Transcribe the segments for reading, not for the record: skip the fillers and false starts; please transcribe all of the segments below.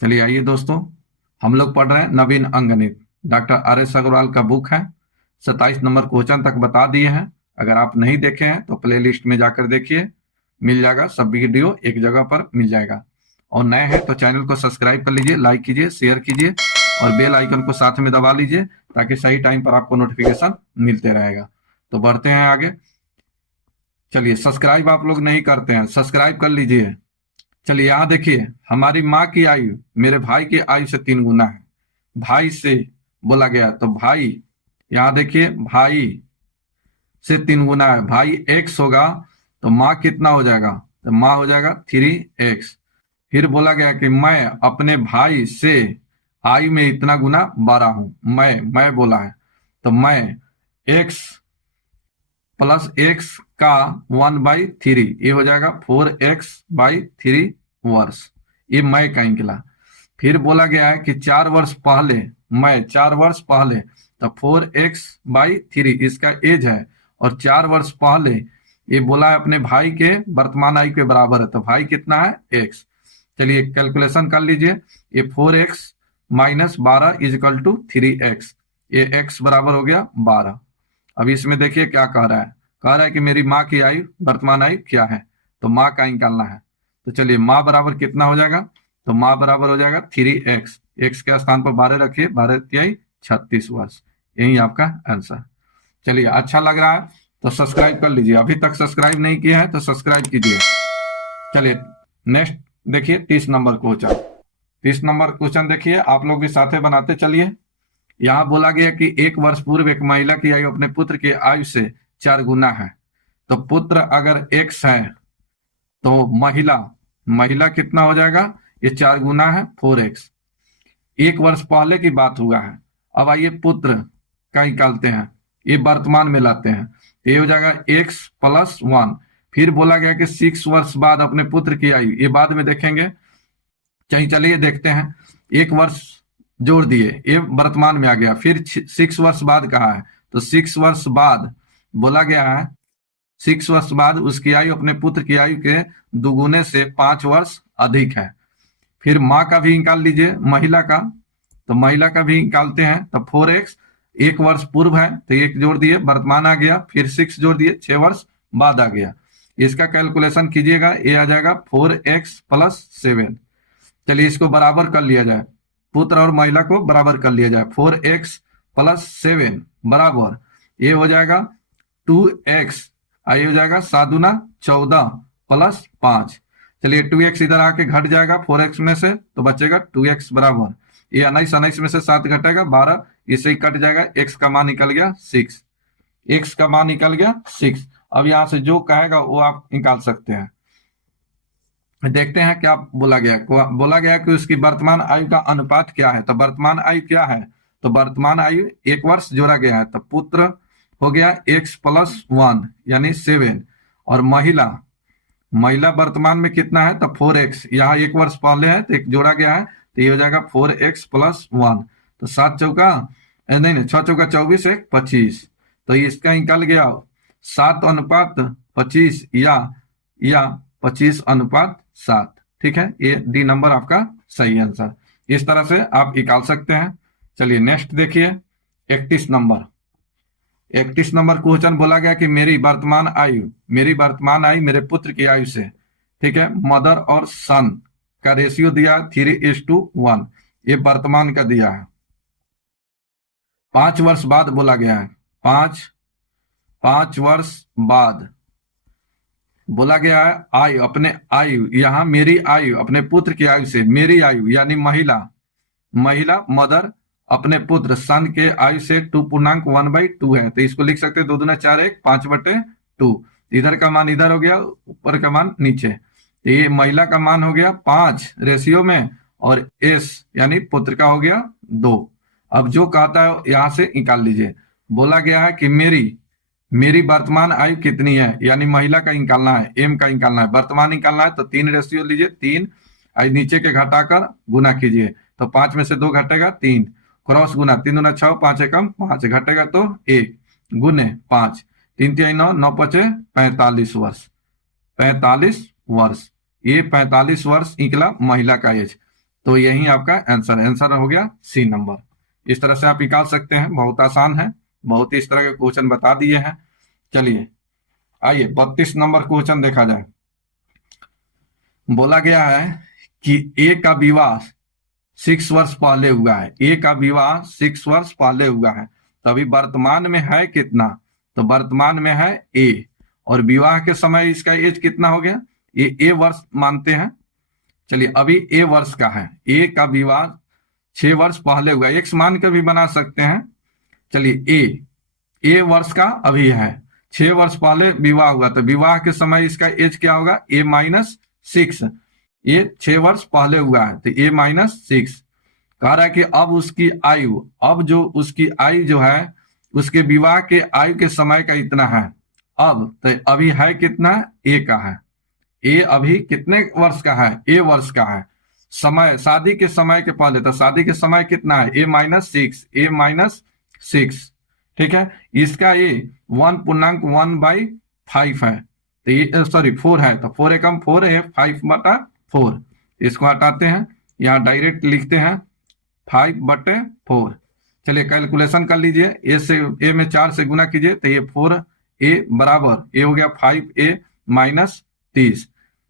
चलिए आइए दोस्तों, हम लोग पढ़ रहे हैं नवीन अंगणित। Doctor R S. अग्रवाल का बुक है। 27 नंबर क्वेश्चन तक बता दिए हैं। अगर आप नहीं देखे हैं तो प्ले लिस्ट में जाकर देखिए, मिल जाएगा। सब वीडियो एक जगह पर मिल जाएगा। और नए हैं तो चैनल को सब्सक्राइब कर लीजिए, लाइक कीजिए, शेयर कीजिए और बेल आइकन को साथ में दबा लीजिए ताकि सही टाइम पर आपको नोटिफिकेशन मिलते रहेगा। तो बढ़ते हैं आगे। चलिए, सब्सक्राइब आप लोग नहीं करते हैं, सब्सक्राइब कर लीजिए। चलिए यहाँ देखिए, हमारी माँ की आयु मेरे भाई की आयु से 3 गुना है। भाई से बोला गया तो भाई, यहाँ देखिए भाई से 3 गुना है। भाई x होगा तो माँ कितना हो जाएगा? तो माँ हो जाएगा 3x। फिर बोला गया कि मैं अपने भाई से आयु में इतना गुना बड़ा हूं। मैं बोला है तो मैं x प्लस x का 1/3, ये हो जाएगा 4x/3 वर्ष। ये मैं का निकला। फिर बोला गया है कि 4 वर्ष पहले, मैं 4 वर्ष पहले, तो 4x/3 इसका एज है। और 4 वर्ष पहले ये बोला है अपने भाई के वर्तमान आयु के बराबर है, तो भाई कितना है? x। चलिए कैलकुलेशन कर लीजिए। ये 4x minus 12 is equal to 3x। ये x बराबर हो गया 12। अब इसमें देखिए क्या कह रहा है। कह रहा है कि मेरी माँ की आयु, वर्तमान आयु क्या है, तो माँ का निकालना है। तो चलिए, माँ बराबर कितना हो जाएगा? तो माँ बराबर हो जाएगा 3x। x के स्थान पर 12 रखिए, 12 तिहाई 36 वर्ष। यही आपका आंसर। चलिए, अच्छा लग रहा है तो सब्सक्राइब कर लीजिए। अभी तक सब्सक्राइब नहीं किया है तो सब्सक्राइब कीजिए। चलिए नेक्स्ट देखिए, 30 नंबर क्वेश्चन। 30 नंबर क्वेश्चन देखिए, आप लोग भी साथे बनाते चलिए। यहाँ बोला गया कि 1 वर्ष पूर्व एक महिला की आयु अपने पुत्र की आयु से 4 गुना है। तो पुत्र अगर x है तो महिला महिला कितना हो जाएगा? ये 4 गुना है 4x। 1 वर्ष पहले की बात हुआ है। अब आइए पुत्र का निकालते हैं, ये वर्तमान में लाते हैं। ये हो जाएगा x प्लस 1। फिर बोला गया कि 6 वर्ष बाद अपने पुत्र की आयु, ये बाद में देखेंगे। चलिए देखते हैं। 1 वर्ष जोड़ दिए, ये वर्तमान में आ गया। फिर 6 वर्ष बाद कहा है, तो 6 वर्ष बाद बोला गया है 6 वर्ष बाद उसकी आयु अपने पुत्र की आयु के दुगुने से 5 वर्ष अधिक है। फिर माँ का भी निकाल लीजिए, महिला का। तो महिला का भी निकालते हैं। तो 4x 1 वर्ष पूर्व है तो 1 जोड़ दिए, वर्तमान आ गया। फिर 6 जोड़ दिए, 6 वर्ष बाद आ गया। इसका कैलकुलेशन कीजिएगा, ये आ जाएगा 4x प्लस 7। चलिए इसको बराबर कर लिया जाए, पुत्र और महिला को बराबर कर लिया जाए। 4x प्लस 7 बराबर, ये हो जाएगा 2x। ये हो जाएगा 7 दूना 14 प्लस 5। चलिए 2x इधर आके घट जाएगा 4x में से, तो बचेगा 2x बराबर। ये 19 में से 7 घटेगा 12, इससे ही कट जाएगा। x का मान निकल गया 6। x का मान निकल गया 6। अब यहां से जो कहेगा वो आप निकाल सकते हैं। देखते हैं क्या बोला गया। बोला गया कि उसकी वर्तमान आयु का अनुपात क्या है। तो वर्तमान आयु क्या है? तो वर्तमान आयु 1 वर्ष जोड़ा गया है, तो पुत्र हो गया x प्लस 1 यानी 7। और महिला वर्तमान में कितना है? तो 4x। यहाँ 1 वर्ष पहले है तो 1 जोड़ा गया है, तो ये हो जाएगा 4x प्लस 1। तो 7 चौका नहीं 6 चौका 24, 1 25। तो इसका निकल गया 7:25 या 25:7। ठीक है, ये डी नंबर आपका सही आंसर। इस तरह से आप निकाल सकते हैं। चलिए नेक्स्ट देखिए, 31 नंबर। 31 नंबर क्वेश्चन बोला गया कि मेरी वर्तमान आयु मेरे पुत्र की आयु से, ठीक है, मदर और सन का रेशियो दिया 3:1। ये वर्तमान का दिया है। 5 वर्ष बाद बोला गया है, 5 वर्ष बाद बोला गया है आयु यहाँ मेरी आयु अपने पुत्र की आयु से, मेरी आयु यानी महिला मदर अपने पुत्र सन के आयु से 2.1/2 है। तो इसको लिख सकते हैं 2 दूना 4 1 5/2। इधर का मान इधर हो गया, ऊपर का मान नीचे। तो ये महिला का मान हो गया 5 रेशियो में, और s यानी पुत्र का हो गया 2। अब जो कहता है यहां से निकाल लीजिए। बोला गया है कि मेरी वर्तमान आयु कितनी है, यानी महिला का निकालना है, m का निकालना है, वर्तमान निकालना है। तो 3 रेशियो लीजिए, 3 नीचे के घटाकर गुना कीजिए। तो 5 में से 2 घटेगा 3, क्रॉस गुना 3 दूना 6 5 एकम 5 घटेगा तो 1 गुने 5 3 3 9 9 5 45 वर्ष। 45 वर्ष, ये 45 वर्ष निकला महिला का एज। तो यही आपका आंसर हो गया सी नंबर। इस तरह से आप निकाल सकते हैं, बहुत आसान है, बहुत ही इस तरह के क्वेश्चन बता दिए हैं। चलिए आइए 32 नंबर क्वेश्चन देखा जाए। बोला गया है कि ए का विवाह 6 वर्ष पहले हुआ है, ए का विवाह 6 वर्ष पहले हुआ है, तो अभी वर्तमान में है कितना, तो वर्तमान में है ए, और विवाह के समय इसका एज कितना हो गया, ये ए वर्ष मानते हैं। चलिए अभी ए वर्ष का है, ए का विवाह 6 वर्ष पहले हुआ, एक्स मान के भी बना सकते हैं। चलिए ए वर्ष का अभी है, 6 वर्ष पहले विवाह हुआ, तो विवाह के समय इसका एज क्या होगा, A-6। ये 6 वर्ष पहले हुआ है तो A-6। कह रहा है कि अब उसकी आयु, अब जो उसकी आयु जो है, उसके विवाह के आयु के समय का इतना है। अब तो अभी है कितना, ए का है, ए अभी कितने वर्ष का है, ए वर्ष का है। समय शादी के समय के पहले, तो शादी के समय कितना है, A-6, A-6, ठीक है। इसका ये 1.1/5 है, तो ये सॉरी 4 है, तो 4 एकम 4 है, 5/4। इसको हटाते हैं, यहाँ डायरेक्ट लिखते हैं 5/4। चलिए कैलकुलेशन कर लीजिए, ए में 4 से गुना कीजिए, तो ये 4A बराबर, ए हो गया 5A-30,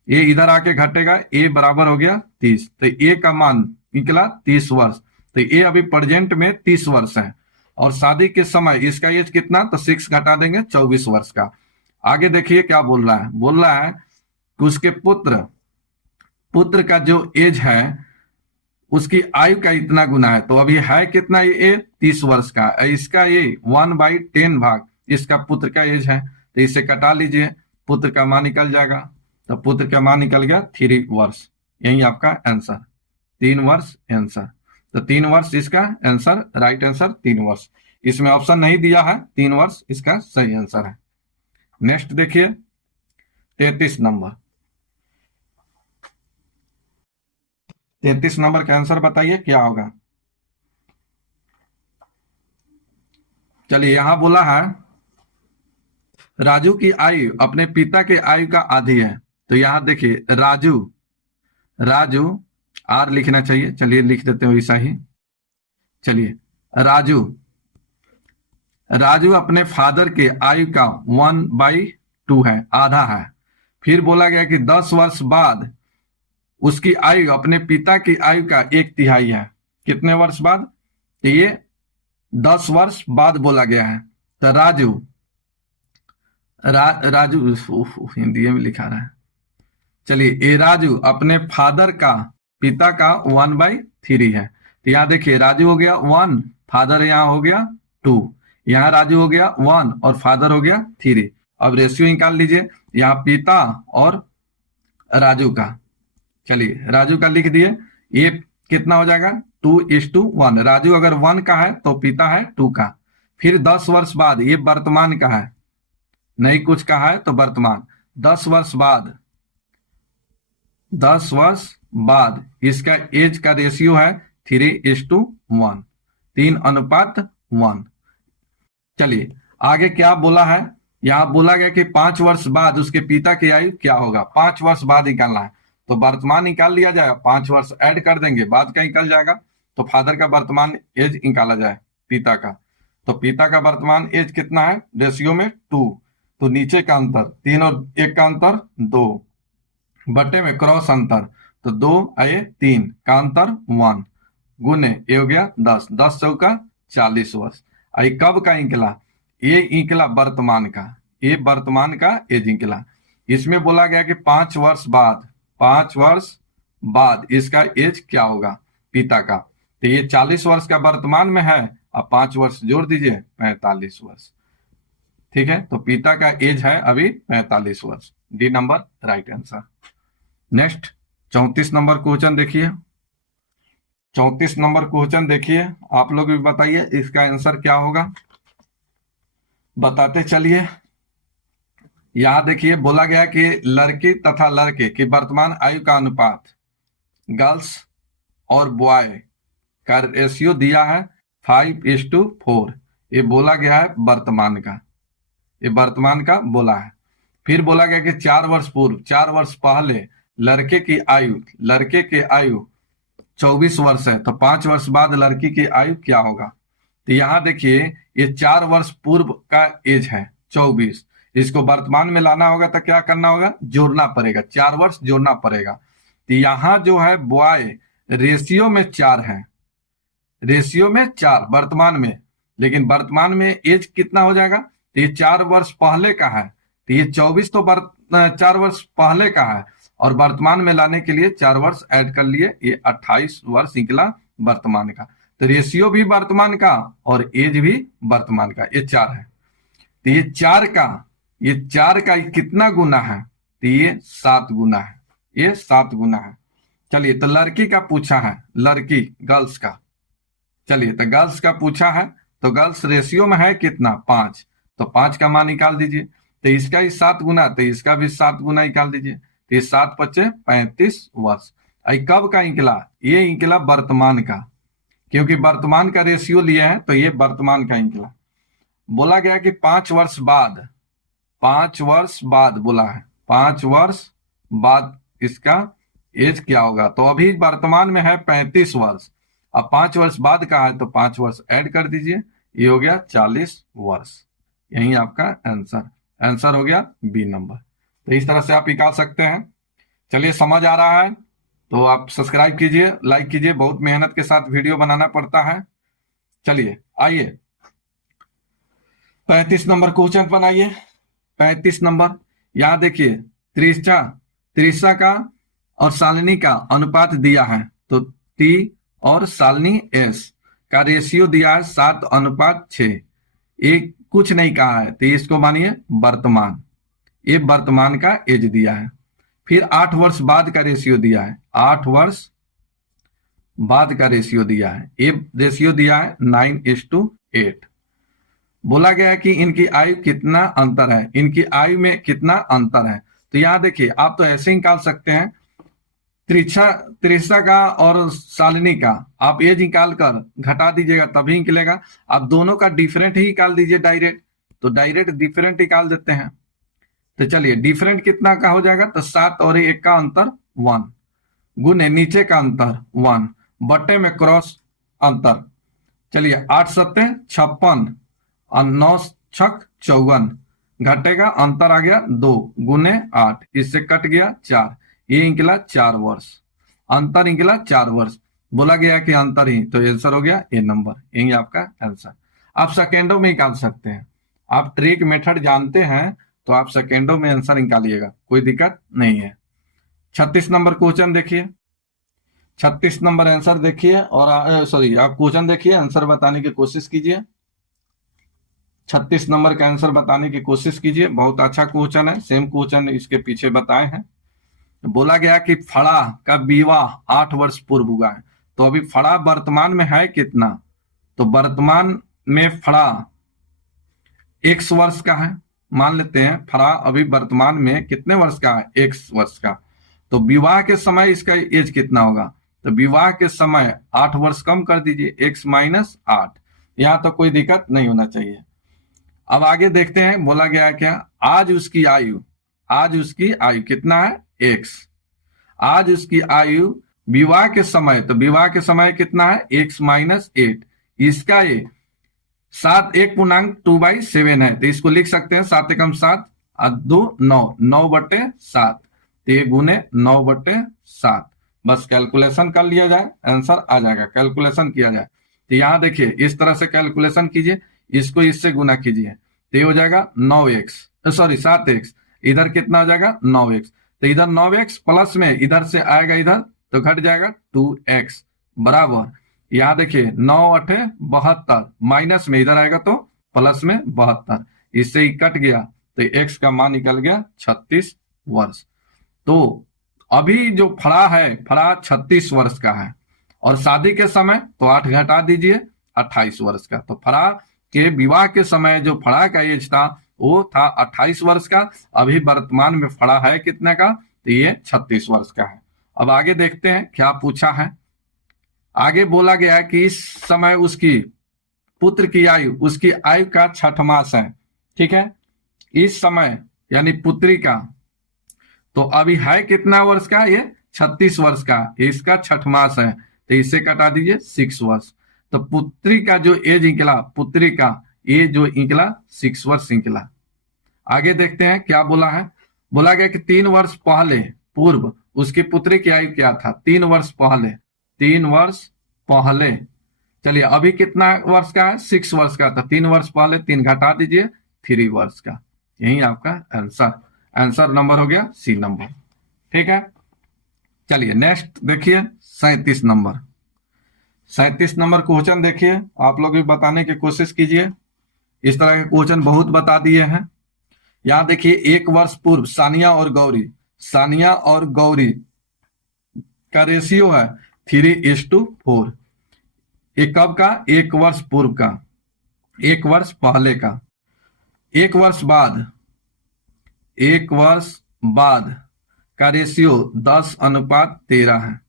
ये इधर आके घटेगा, ए बराबर हो गया 30, तो ए का मान निकला 30 वर्ष। तो ए अभी प्रेजेंट में 30 वर्ष है, और शादी के समय इसका एज कितना, तो 6 घटा देंगे 24 वर्ष का। आगे देखिए क्या बोल रहा है, बोल रहा है कि उसके पुत्र का जो एज है, उसकी आयु का इतना गुना है, तो अभी है कितना, ये 30 वर्ष का, इसका ये 1/10 भाग इसका पुत्र का एज है, तो इसे कटा लीजिए, पुत्र का मान निकल जाएगा, तो पुत्र का मान निकल गया 3 वर्ष। यही आपका आंसर 3 वर्ष आंसर। तो 3 वर्ष इसका आंसर, राइट आंसर 3 वर्ष। इसमें ऑप्शन नहीं दिया है, 3 वर्ष इसका सही आंसर है। नेक्स्ट देखिए 33 नंबर। 33 नंबर का आंसर बताइए क्या होगा। चलिए यहां बोला है राजू की आयु अपने पिता के आयु का आधी है, तो यहां देखिए राजू आर लिखना चाहिए, चलिए लिख देते हैं वैसा ही। चलिए राजू अपने फादर के आयु का 1/2 है, आधा है। फिर बोला गया कि 10 वर्ष बाद उसकी आयु अपने पिता की आयु का 1/3 है। कितने वर्ष बाद, तो ये 10 वर्ष बाद बोला गया है। तो राजू हिंदी में लिखा रहा है। चलिए ए राजू अपने फादर का, पिता का 1/3 है, तो यहाँ देखिए राजू हो गया 1, फादर यहाँ हो गया 2, यहाँ राजू हो गया 1 और फादर हो गया 3। अब रेशियो निकाल लीजिए, यहाँ पिता और राजू का। चलिए राजू का लिख दिए, ये कितना हो जाएगा 2:1। राजू अगर 1 का है तो पिता है 2 का। फिर 10 वर्ष बाद, ये वर्तमान का है, नहीं कुछ का है तो वर्तमान। 10 वर्ष बाद इसका एज का रेशियो है 3:1, 3:1। चलिए आगे क्या बोला है, यहां बोला गया कि 5 वर्ष बाद उसके पिता की आयु क्या होगा, 5 वर्ष बाद निकालना है, तो वर्तमान निकाल लिया जाए, 5 वर्ष ऐड कर देंगे, बाद का निकल जाएगा, तो फादर का वर्तमान एज निकाला जाए पिता का। तो पिता का वर्तमान एज कितना है, रेशियो में 2, तो नीचे का अंतर 3 और 1 का अंतर 2, बटे में क्रॉस अंतर, तो 2 आए 3 का अंतर 1, गुने ये हो गया 10, 10 चौका 40 वर्ष। आई कब का निकला, ये निकला वर्तमान का, ये वर्तमान का एज निकला। इसमें बोला गया कि 5 वर्ष बाद इसका एज क्या होगा पिता का, तो ये 40 वर्ष का वर्तमान में है, अब 5 वर्ष जोड़ दीजिए 45 वर्ष। ठीक है, तो पिता का एज है अभी 45 वर्ष, D number right answer. Next 34 number question देखिए। 34 नंबर क्वेश्चन देखिए, आप लोग भी बताइए इसका आंसर क्या होगा, बताते चलिए। यहां देखिए बोला गया कि लड़की तथा लड़के की वर्तमान आयु का अनुपात, गर्ल्स और बॉय का रेशियो दिया है 5:4। ये बोला गया है वर्तमान का, ये वर्तमान का बोला है। फिर बोला गया कि 4 वर्ष पूर्व, 4 वर्ष पहले लड़के की आयु 24 वर्ष है, तो 5 वर्ष बाद लड़की की आयु क्या होगा? तो यहाँ देखिए ये 4 वर्ष पूर्व का एज है 24, इसको वर्तमान में लाना होगा तो क्या करना होगा? जोड़ना पड़ेगा, 4 वर्ष जोड़ना पड़ेगा। तो यहाँ जो है बॉय रेशियो में 4 है, रेशियो में 4 वर्तमान में, लेकिन वर्तमान में एज कितना हो जाएगा? तो ये 4 वर्ष पहले का है, तो ये 24 तो 4 वर्ष पहले का है, और वर्तमान में लाने के लिए 4 वर्ष ऐड कर लिए, ये 28 वर्ष निकला वर्तमान का। तो रेशियो भी वर्तमान का और एज भी वर्तमान का, ये 4 है। तो ये 4 का कितना गुना है? तो ये 7 गुना है, ये 7 गुना है। चलिए, तो लड़की का पूछा है, लड़की गर्ल्स का। चलिए, तो गर्ल्स का पूछा है, तो गर्ल्स रेशियो में है कितना? 5, तो 5 का मान निकाल दीजिए। तो इसका ही 7 गुना, तो इसका भी 7 गुना निकाल दीजिए। तो ये 7 पचे 35 वर्ष। कब का निकला? ये निकला वर्तमान का, क्योंकि वर्तमान का रेशियो लिया है, तो ये वर्तमान का निकला। बोला गया कि 5 वर्ष बाद, 5 वर्ष बाद बोला है, 5 वर्ष बाद इसका एज क्या होगा? तो अभी वर्तमान में है 35 वर्ष, अब 5 वर्ष बाद का है, तो 5 वर्ष ऐड कर दीजिए, ये हो गया 40 वर्ष। यही आपका आंसर हो गया बी नंबर। तो इस तरह से आप निकाल सकते हैं। चलिए, समझ आ रहा है तो आप सब्सक्राइब कीजिए, लाइक कीजिए, बहुत मेहनत के साथ वीडियो बनाना पड़ता है। चलिए आइए 35 नंबर क्वेश्चन बनाइए। 35 नंबर, यहां देखिए त्रिशा का और शालिनी का अनुपात दिया है, तो टी और शालिनी एस का रेशियो दिया है 7:6। एक कुछ नहीं कहा है, तो इसको मानिए वर्तमान, ये वर्तमान का एज दिया है। फिर 8 वर्ष बाद का रेशियो दिया है, 8 वर्ष बाद का रेशियो दिया है, ये रेशियो दिया है 9:8। बोला गया है कि इनकी आयु कितना अंतर है, इनकी आयु में कितना अंतर है। तो यहां देखिए, आप तो ऐसे ही निकाल सकते हैं, त्रिशा का और शालिनी का आप एज निकाल कर घटा दीजिएगा तभी निकलेगा। आप दोनों का डिफरेंट ही निकाल दीजिए डायरेक्ट, तो डायरेक्ट डिफरेंट निकाल देते हैं। तो चलिए, डिफरेंट कितना का हो जाएगा? तो 7 और 1 का अंतर 1, गुने नीचे का अंतर 1, बटे में क्रॉस अंतर। चलिए, 8 सत्ते 56 और 9 छक 54, घटेगा अंतर आ गया 2, गुने 8, इससे कट गया 4, ये निकला 4 वर्ष, अंतर निकला 4 वर्ष। बोला गया कि अंतर ही, तो आंसर हो गया ए नंबर, यही आपका आंसर। आप सेकेंडों में निकाल सकते हैं, आप ट्रिक मेथड जानते हैं तो आप सेकेंडों में आंसर निकालिएगा, कोई दिक्कत नहीं है। 36 नंबर क्वेश्चन देखिए, 36 नंबर आंसर देखिए, और आप क्वेश्चन देखिए, आंसर बताने की कोशिश कीजिए। 36 नंबर का आंसर बताने की कोशिश कीजिए, बहुत अच्छा क्वेश्चन है, सेम क्वेश्चन इसके पीछे बताए हैं। बोला गया कि फड़ा का विवाह 8 वर्ष पूर्व हुआ है, तो अभी फड़ा वर्तमान में है कितना? तो वर्तमान में फड़ा x वर्ष का है, मान लेते हैं फड़ा अभी वर्तमान में कितने वर्ष का है? x वर्ष का। तो विवाह के समय इसका एज कितना होगा? तो विवाह के समय 8 वर्ष कम कर दीजिए, x - 8, यहां तो कोई दिक्कत नहीं होना चाहिए। अब आगे देखते हैं, बोला गया क्या? आज उसकी आयु कितना है? x। आज उसकी आयु विवाह के समय, तो विवाह के समय कितना है? x - 8, इसका ये 7 1.2/7 है, तो इसको लिख सकते हैं 7 एकम 7 और 2 9, 9/7, तो ये गुने 9/7। बस कैलकुलेशन कर लिया जाए, आंसर आ जाएगा, कैलकुलेशन किया जाए। तो यहाँ देखिए, इस तरह से कैलकुलेशन कीजिए, इसको इससे गुना कीजिए, तो ये हो जाएगा 7x, इधर कितना हो जाएगा? 9x, तो इधर 9x प्लस में इधर से आएगा इधर, तो घट जाएगा 2x बराबर। यहाँ देखिए 9 8 72, माइनस में इधर आएगा तो प्लस में 72, इससे ही कट गया, तो x का मान निकल गया 36 वर्ष। तो अभी जो फड़ा है, फड़ा 36 वर्ष का है, और शादी के समय तो 8 घटा दीजिए 28 वर्ष का। तो फड़ा के विवाह के समय जो फड़ा का एज था वो था 28 वर्ष का, अभी वर्तमान में फड़ा है कितने का? तो ये 36 वर्ष का है। अब आगे देखते हैं क्या पूछा है। आगे बोला गया है कि इस समय उसकी पुत्र की आयु, उसकी आयु का 6 मास है, ठीक है। इस समय यानी पुत्री का, तो अभी है कितना वर्ष का? ये 36 वर्ष का, इसका 6 मास है, तो इसे कटा दीजिए 6 वर्ष। तो पुत्री का जो एज निकला, पुत्री का एज जो निकला 6 वर्ष निकला। आगे देखते हैं क्या बोला है। बोला गया कि 3 वर्ष पहले पूर्व उसकी पुत्री की आयु क्या था। 3 वर्ष पहले, 3 वर्ष पहले, चलिए अभी कितना वर्ष का है, 6 वर्ष का था। 3 वर्ष पहले 3 घटा दीजिए 3 वर्ष का। यही आपका आंसर, आंसर नंबर हो गया सी नंबर। ठीक है, चलिए नेक्स्ट देखिए 37 नंबर। 37 नंबर क्वेश्चन देखिए, आप लोग भी बताने की कोशिश कीजिए। इस तरह के क्वेश्चन बहुत बता दिए हैं। यहां देखिए 1 वर्ष पूर्व सानिया और गौरी, सानिया और गौरी का रेशियो है 3:4। ये कब का, 1 वर्ष पूर्व का, 1 वर्ष पहले का। 1 वर्ष बाद, 1 वर्ष बाद का रेशियो 10:13 है।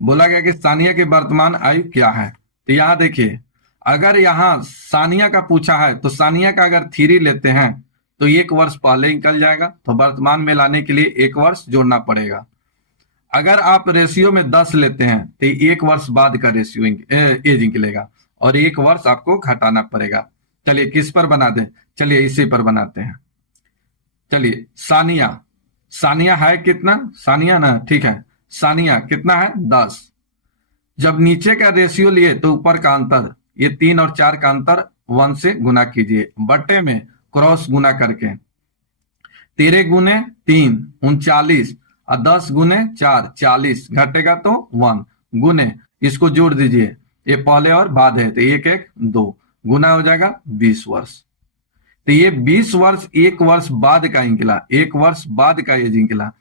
बोला गया कि सानिया की वर्तमान आयु क्या है। तो यहां देखिए, अगर यहां सानिया का पूछा है तो सानिया का अगर 3 लेते हैं तो 1 वर्ष पहले निकल जाएगा, तो वर्तमान में लाने के लिए 1 वर्ष जोड़ना पड़ेगा। अगर आप रेशियो में 10 लेते हैं तो 1 वर्ष बाद का रेशियो एज निकलेगा और 1 वर्ष आपको घटाना पड़ेगा। चलिए किस पर बना दें, चलिए इसी पर बनाते हैं। चलिए सानिया, सानिया है कितना, सानिया ना, ठीक है, सानिया कितना है 10। जब नीचे का रेशियो लिए तो ऊपर का अंतर, ये 3 और 4 का अंतर 1 से गुना कीजिए, बट्टे में क्रॉस गुना करके। 13 गुने 3 39 और 10 गुने 4 40, घटेगा तो 1 गुने, इसको जोड़ दीजिए, ये पहले और बाद है तो 1 1 2 गुना हो जाएगा 20 वर्ष। तो ये 20 वर्ष 1 वर्ष बाद का निकला, 1 वर्ष बाद का एज निकला।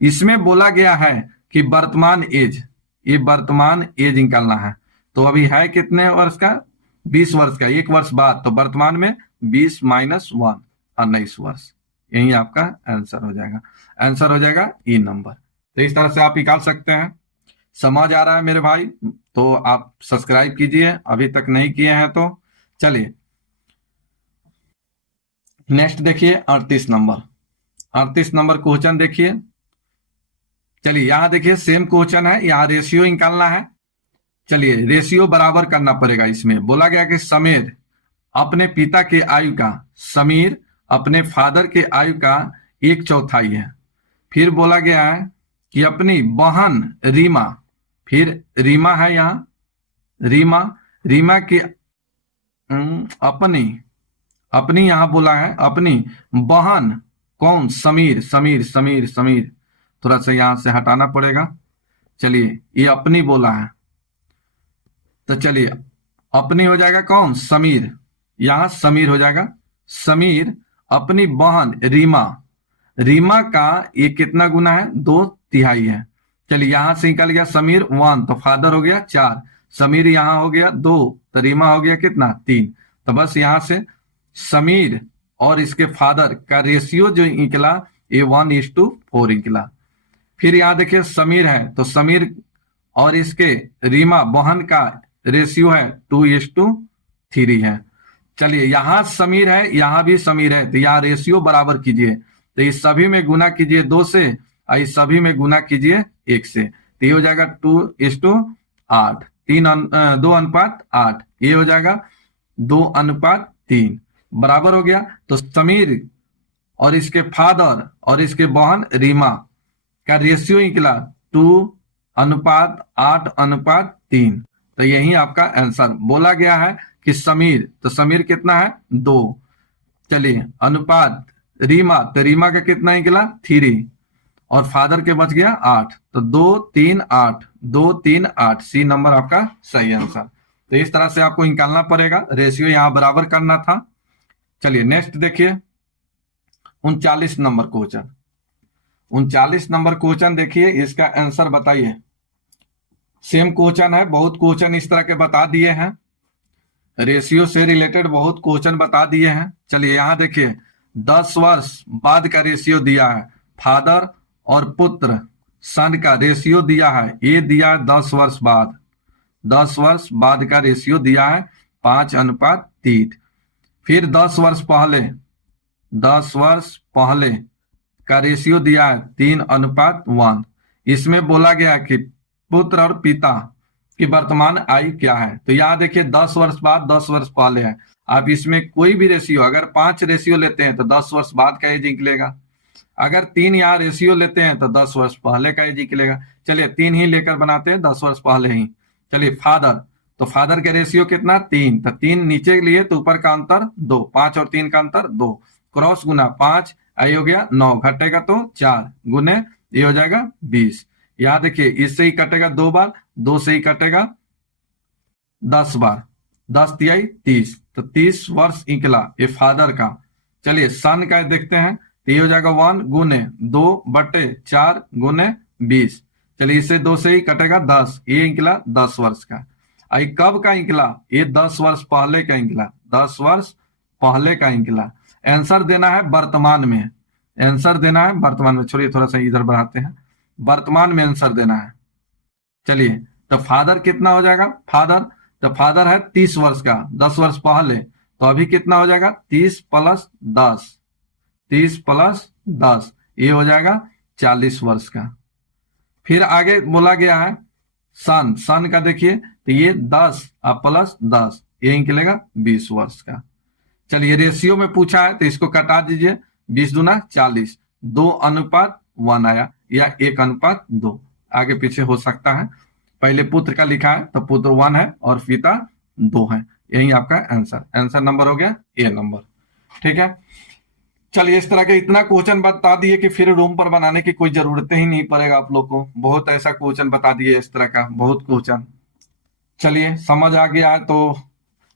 इसमें बोला गया है कि वर्तमान एज, ये वर्तमान एज निकालना है। तो अभी है कितने वर्ष का, 20 वर्ष का, 1 वर्ष बाद, तो वर्तमान में 20 - 1 19 वर्ष। यही आपका आंसर हो जाएगा, आंसर हो जाएगा ई नंबर। तो इस तरह से आप निकाल सकते हैं। समझ आ रहा है मेरे भाई तो आप सब्सक्राइब कीजिए, अभी तक नहीं किए हैं तो। चलिए नेक्स्ट देखिए 38 नंबर। 38 नंबर क्वेश्चन देखिए। चलिए यहां देखिए सेम क्वेश्चन है, यहां रेशियो निकालना है। चलिए रेशियो बराबर करना पड़ेगा। इसमें बोला गया कि समीर अपने पिता के आयु का, समीर अपने फादर के आयु का 1/4 है। फिर बोला गया है कि अपनी बहन रीमा, फिर रीमा है यहाँ, रीमा, रीमा की अपनी यहां बोला है अपनी बहन कौन, समीर, समीर समीर समीर, थोड़ा सा यहां से हटाना पड़ेगा। चलिए ये अपनी बोला है तो चलिए अपनी हो जाएगा कौन, समीर, यहां समीर हो जाएगा। समीर अपनी बहन रीमा, रीमा का ये कितना गुना है, 2/3 है। चलिए यहां से निकल गया समीर 1, तो फादर हो गया 4, समीर यहां हो गया 2, तो रीमा हो गया कितना 3। तो बस यहां से समीर और इसके फादर का रेशियो जो निकला ये 1:4 निकला। फिर यहां देखिए समीर है तो समीर और इसके रीमा बहन का रेशियो है 2:3 है। चलिए यहां समीर है, यहां भी समीर है, तो यहां रेशियो बराबर कीजिए। तो इस सभी में गुना कीजिए 2 से और इस सभी में गुना कीजिए 1 से, तो ये हो जाएगा 2:8, 2:8। ये हो जाएगा 2:3 बराबर हो गया। तो समीर और इसके फादर और इसके बहन रीमा का रेशियो निकला 2:8:3। तो यही आपका आंसर। बोला गया है कि समीर, तो समीर कितना है 2, चलिए अनुपात रीमा, तो रीमा का कितना निकला 3 और फादर के बच गया 8, तो 2:3:8, 2:3:8, सी नंबर आपका सही आंसर। तो इस तरह से आपको निकालना पड़ेगा, रेशियो यहां बराबर करना था। चलिए नेक्स्ट देखिए 39 नंबर क्वेश्चन। 39 नंबर क्वेश्चन देखिए, इसका आंसर बताइए। सेम क्वेश्चन है, बहुत क्वेश्चन इस तरह के बता दिए हैं, रेशियो से रिलेटेड बहुत क्वेश्चन बता दिए हैं। चलिए यहां देखिए 10 वर्ष बाद का रेशियो दिया है, फादर और पुत्र सन का रेशियो दिया है, ये दिया है 10 वर्ष बाद, 10 वर्ष बाद का रेशियो दिया है 5:3। फिर 10 वर्ष पहले, 10 वर्ष पहले का रेशियो दिया है 3:1। इसमें बोला गया कि पुत्र और पिता की वर्तमान आयु क्या है। तो यहाँ देखिए 10 वर्ष बाद 10 वर्ष पहले है। आप इसमें कोई भी रेशियो, अगर 5 रेशियो लेते हैं तो 10 वर्ष बाद का एज निकलेगा। अगर 3 यहाँ रेशियो लेते हैं तो 10 वर्ष पहले का एज निकलेगा। चलिए 3 ही लेकर बनाते हैं, 10 वर्ष पहले ही। चलिए फादर, तो फादर का रेशियो कितना 3, तो 3 नीचे लिए तो ऊपर का अंतर 2, 5 और 3 का अंतर 2, क्रॉस गुना 5, आई हो गया 9, घटेगा तो 4 गुने ये हो जाएगा 20। यहाँ देखिए इससे ही कटेगा 2 बार, 2 से ही कटेगा 10 बार, 10 तिहाई 30, तो 30 वर्ष निकला ये फादर का। चलिए सन का देखते हैं, तो ये हो जाएगा 1 गुने 2/4 गुने 20। चलिए इससे 2 से ही कटेगा 10, ये निकला 10 वर्ष का। आई कब का निकला, ये 10 वर्ष पहले का निकला, 10 वर्ष पहले का निकला। आंसर देना है वर्तमान में, आंसर देना है वर्तमान में। छोड़िए थोड़ा सा इधर बढ़ाते हैं, वर्तमान में आंसर देना है। चलिए तो फादर कितना हो जाएगा, फादर, तो फादर है 30 वर्ष का, 10 वर्ष पहले, तो अभी कितना हो जाएगा 30 + 10, 30 + 10 ये हो जाएगा 40 वर्ष का। फिर आगे बोला गया है सन, सन का देखिए तो ये 10 + 10 ये निकलेगा 20 वर्ष का। चलिए रेशियो में पूछा है तो इसको कटा दीजिए, 20 दूना 40, 2:1 आया या 1:2, आगे पीछे हो सकता है। पहले पुत्र का लिखा है तो पुत्र 1 है और पिता 2 है, यही आपका आंसर, आंसर नंबर हो गया ए नंबर। ठीक है, चलिए इस तरह के इतना क्वेश्चन बता दिए कि फिर रूम पर बनाने की कोई जरूरत ही नहीं पड़ेगा आप लोग को। बहुत ऐसा क्वेश्चन बता दिए इस तरह का, बहुत क्वेश्चन। चलिए समझ आ गया है तो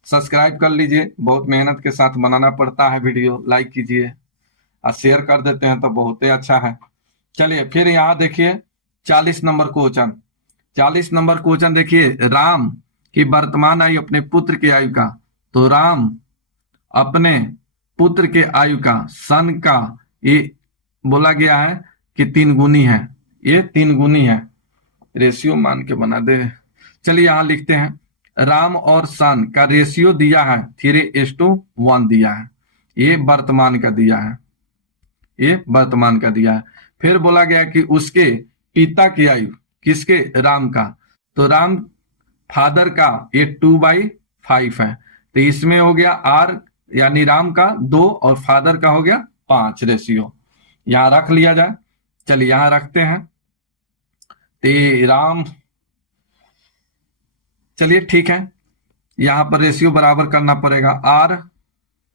सब्सक्राइब कर लीजिए, बहुत मेहनत के साथ बनाना पड़ता है वीडियो, लाइक कीजिए और शेयर कर देते हैं तो बहुत ही अच्छा है। चलिए फिर यहाँ देखिए 40 नंबर क्वेश्चन, 40 नंबर क्वेश्चन देखिए, राम की वर्तमान आयु अपने पुत्र की आयु का, तो राम अपने पुत्र के आयु का सन का ये बोला गया है कि 3 गुनी है, ये 3 गुनी है, रेशियो मान के बना दे। चलिए यहां लिखते हैं राम और सन का रेशियो दिया है 3:1 दिया है, ये वर्तमान का दिया है, ये वर्तमान का दिया है। फिर बोला गया कि उसके पिता की आयु, किसके, राम का, तो राम फादर का ये 2/5 है, तो इसमें हो गया आर यानी राम का 2 और फादर का हो गया 5 रेशियो, यहां रख लिया जाए। चलिए यहां रखते हैं तो राम, चलिए ठीक है, यहां पर रेशियो बराबर करना पड़ेगा। आर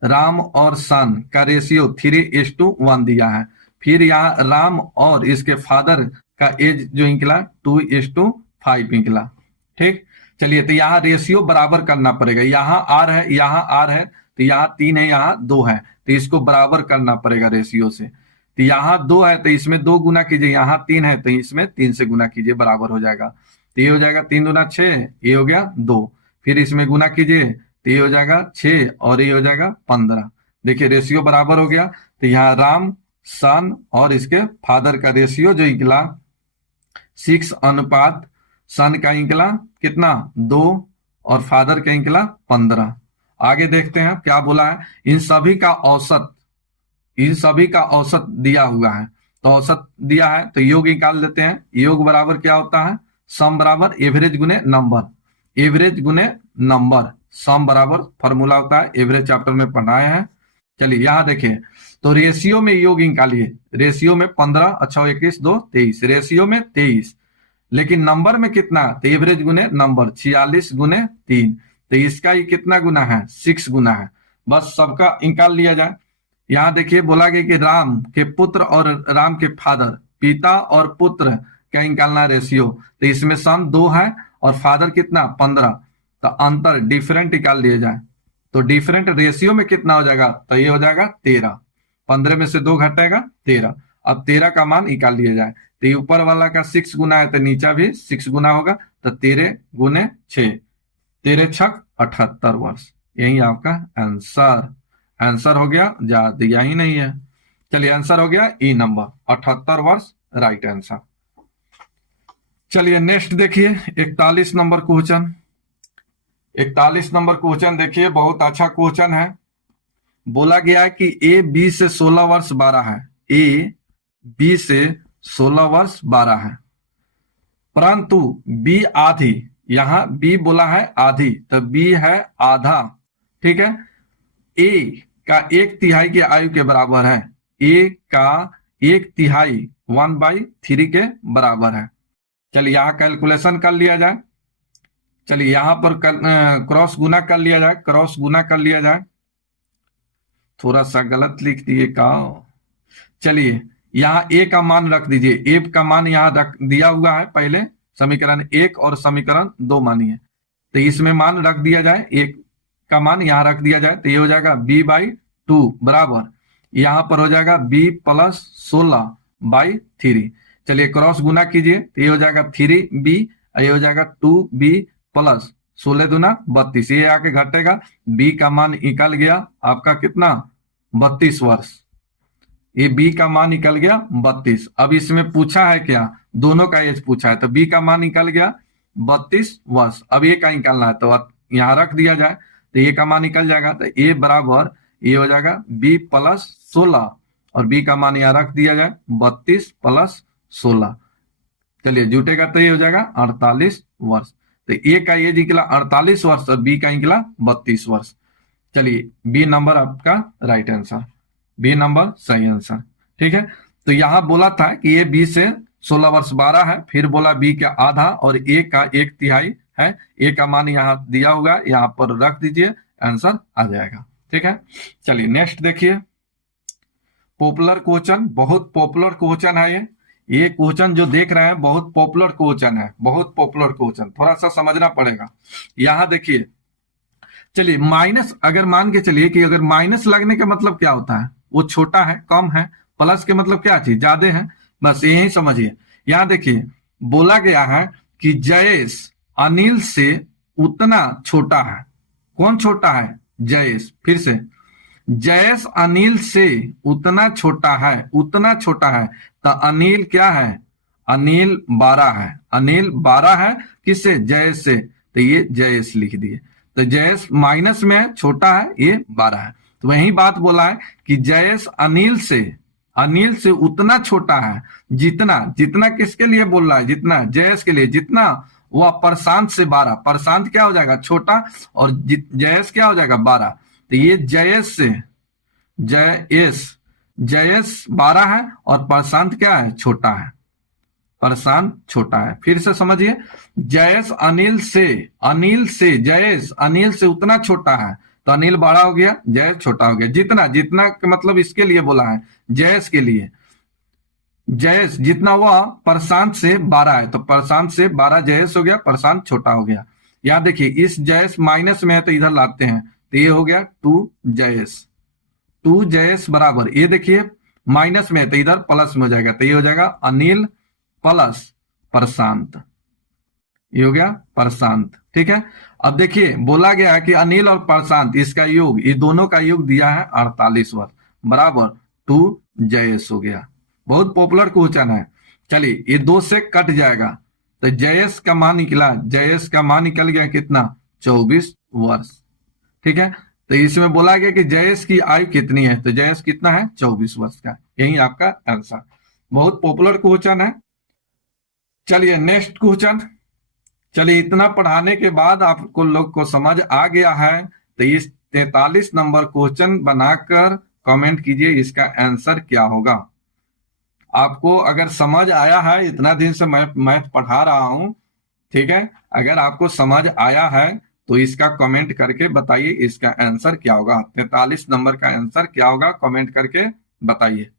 राम और सन का रेशियो 3:1 दिया है, फिर यहाँ राम और इसके फादर का एज जो निकला 2:5 निकला। ठीक, चलिए तो यहाँ रेशियो बराबर करना पड़ेगा, यहाँ आर है, यहाँ आर है, तो यहाँ 3 है, यहाँ 2 है, तो इसको बराबर करना पड़ेगा रेशियो से। तो यहाँ 2 है तो इसमें 2 गुना कीजिए, यहाँ 3 है तो इसमें 3 से गुना कीजिए, बराबर हो जाएगा। तो ये हो जाएगा 3 दूना 6, ये हो गया 2, फिर इसमें गुना कीजिए तो ये हो जाएगा 6 और ये हो जाएगा 15। देखिए रेशियो बराबर हो गया। तो यहाँ राम, सन और इसके फादर का रेशियो जो निकला 6:, सन का निकला कितना 2 और फादर का निकला 15। आगे देखते हैं क्या बोला है, इन सभी का औसत, इन सभी का औसत दिया हुआ है, तो औसत दिया है तो योग निकाल लेते हैं। योग बराबर क्या होता है, सम बराबर एवरेज गुने नंबर, एवरेज गुने नंबर, सम बराबर फॉर्मूला होता है, एवरेज चैप्टर में पढ़ाए हैं। चलिए यहाँ देखिए तो रेशियो में योग निकालिए, रेशियो में 15, अच्छा 21, 2, 23, रेशियो में 23, लेकिन नंबर में कितना, तो एवरेज गुने नंबर 46 गुने 3, तो इसका ही कितना गुना है, 6 गुना है। बस सबका निकाल लिया जाए। यहाँ देखिए बोला गया कि राम के पुत्र और राम के फादर, पिता और पुत्र का निकालना रेशियो, तो इसमें सन 2 है और फादर कितना 15, तो अंतर डिफरेंट निकाल लिया जाए, तो डिफरेंट रेशियो में कितना हो जाएगा, तो ये हो जाएगा 13, 15 में से 2 घटेगा 13। अब 13 का मान निकाल लिया जाए, तो ये ऊपर वाला का 6 गुना है तो नीचा भी 6 गुना होगा, तो 13 गुने 6, 13 छक 78 वर्ष, यही आपका आंसर, आंसर हो गया, जा दिया ही नहीं है। चलिए आंसर हो गया ई नंबर 78 वर्ष, राइट आंसर। चलिए नेक्स्ट देखिए 41 नंबर क्वेश्चन, 41 नंबर क्वेश्चन देखिए, बहुत अच्छा क्वेश्चन है। बोला गया है कि ए बी से 16 वर्ष 12 है, ए बी से 16 वर्ष 12 है, परंतु बी आधी, यहां बी बोला है आधी, तो बी है आधा, ठीक है। ए का 1/3 की आयु के बराबर है, ए का 1/3 1/3 के बराबर है। चलिए यहां कैलकुलेशन कर लिया जाए, चलिए यहां पर क्रॉस गुना कर लिया जाए, क्रॉस गुना कर लिया जाए, थोड़ा सा गलत लिख दिए का। चलिए यहाँ ए का मान रख दीजिए, ए का मान यहाँ रख दिया हुआ है पहले, समीकरण 1 और समीकरण 2 मानिए, तो इसमें मान रख दिया जाए, एक का मान यहाँ रख दिया जाए, तो ये हो जाएगा b/2 बराबर, यहाँ पर हो जाएगा b + 16/3। चलिए क्रॉस गुना कीजिए, तो ये हो जाएगा 3b, ये हो जाएगा 2b + 16 दूना 32, ये आके घटेगा, b का मान निकल गया आपका कितना 32 वर्ष, ये b का मान निकल गया 32। अब इसमें पूछा है क्या, दोनों का एज पूछा है, तो b का मान निकल गया 32 वर्ष। अब ये का निकालना है, तो यहाँ रख दिया जाए, तो ये का मान निकल जाएगा, तो a बराबर ये हो जाएगा b + 16, और b का मान यहाँ रख दिया जाए 32 + 16, चलिए जुटेगा तो ये हो जाएगा 48 वर्ष। तो ए का ये निकला 48 वर्ष और बी का निकला 32 वर्ष। चलिए बी नंबर आपका राइट आंसर, बी नंबर सही आंसर, ठीक है। तो यहां बोला था कि ये बी से 16 वर्ष 12 है, फिर बोला बी का आधा और ए का 1/3 है, ए का मान यहाँ दिया हुआ, यहाँ पर रख दीजिए, आंसर आ जाएगा, ठीक है। चलिए नेक्स्ट देखिए, पॉपुलर क्वेश्चन, बहुत पॉपुलर क्वेश्चन है ये क्वेश्चन जो देख रहे हैं बहुत पॉपुलर क्वेश्चन है, बहुत पॉपुलर क्वेश्चन, थोड़ा सा समझना पड़ेगा। यहां देखिए, चलिए माइनस, अगर मान के चलिए कि अगर माइनस लगने का मतलब क्या होता है, वो छोटा है, कम है, प्लस के मतलब क्या चीज ज्यादा है, बस यही समझिए। यहां देखिए बोला गया है कि जयेश अनिल से उतना छोटा है, कौन छोटा है, जयेश, फिर से जयेश अनिल से उतना छोटा है, उतना छोटा है, तो अनिल क्या है, अनिल 12 है, अनिल 12 है, किससे, जयेश से, तो ये जयेश लिख दिए, तो जयेश माइनस में है, छोटा है, ये 12 है। तो वही बात बोला है कि जयेश अनिल से उतना छोटा है जितना, जितना किसके लिए बोल रहा है, जितना जयेश के लिए, जितना वह प्रशांत से 12, प्रशांत क्या हो जाएगा छोटा, और जयेश क्या हो जाएगा 12, तो ये जयेश से, जयेश 12 है और प्रशांत क्या है, छोटा है, प्रशांत छोटा है। फिर से समझिए, जयेश अनिल से जयेश अनिल से उतना छोटा है, तो अनिल बड़ा हो गया, जयेश छोटा हो गया, जितना, जितना का मतलब इसके लिए बोला है, जयेश के लिए, जयेश जितना हुआ प्रशांत से 12 है, तो प्रशांत से 12 जयेश हो गया, प्रशांत छोटा हो गया। यहां देखिए इस जयेश माइनस में है, तो इधर लाते हैं, तो ये हो गया 2 जयेश बराबर, ये देखिए माइनस में है तो इधर प्लस में हो जाएगा, तो ये हो जाएगा अनिल प्लस प्रशांत, ये हो गया प्रशांत, ठीक है। अब देखिए बोला गया है कि अनिल और प्रशांत इसका योग, ये दोनों का योग दिया है 48 वर्ष बराबर 2 जयेश हो गया, बहुत पॉपुलर क्वेश्चन है। चलिए ये 2 से कट जाएगा, तो जयेश का मान निकला, जयेश का मान निकल गया कितना 24 वर्ष, ठीक है। तो इसमें बोला गया कि जयेश की आयु कितनी है, तो जयेश कितना है 24 वर्ष का, यही आपका आंसर, बहुत पॉपुलर क्वेश्चन है। चलिए नेक्स्ट क्वेश्चन, चलिए इतना पढ़ाने के बाद आपको लोग को समझ आ गया है, तो इस 43 नंबर क्वेश्चन बनाकर कमेंट कीजिए इसका आंसर क्या होगा। आपको अगर समझ आया है, इतना दिन से मैं मैथ पढ़ा रहा हूं, ठीक है, अगर आपको समझ आया है तो इसका कमेंट करके बताइए इसका आंसर क्या होगा, 43 नंबर का आंसर क्या होगा, कमेंट करके बताइए।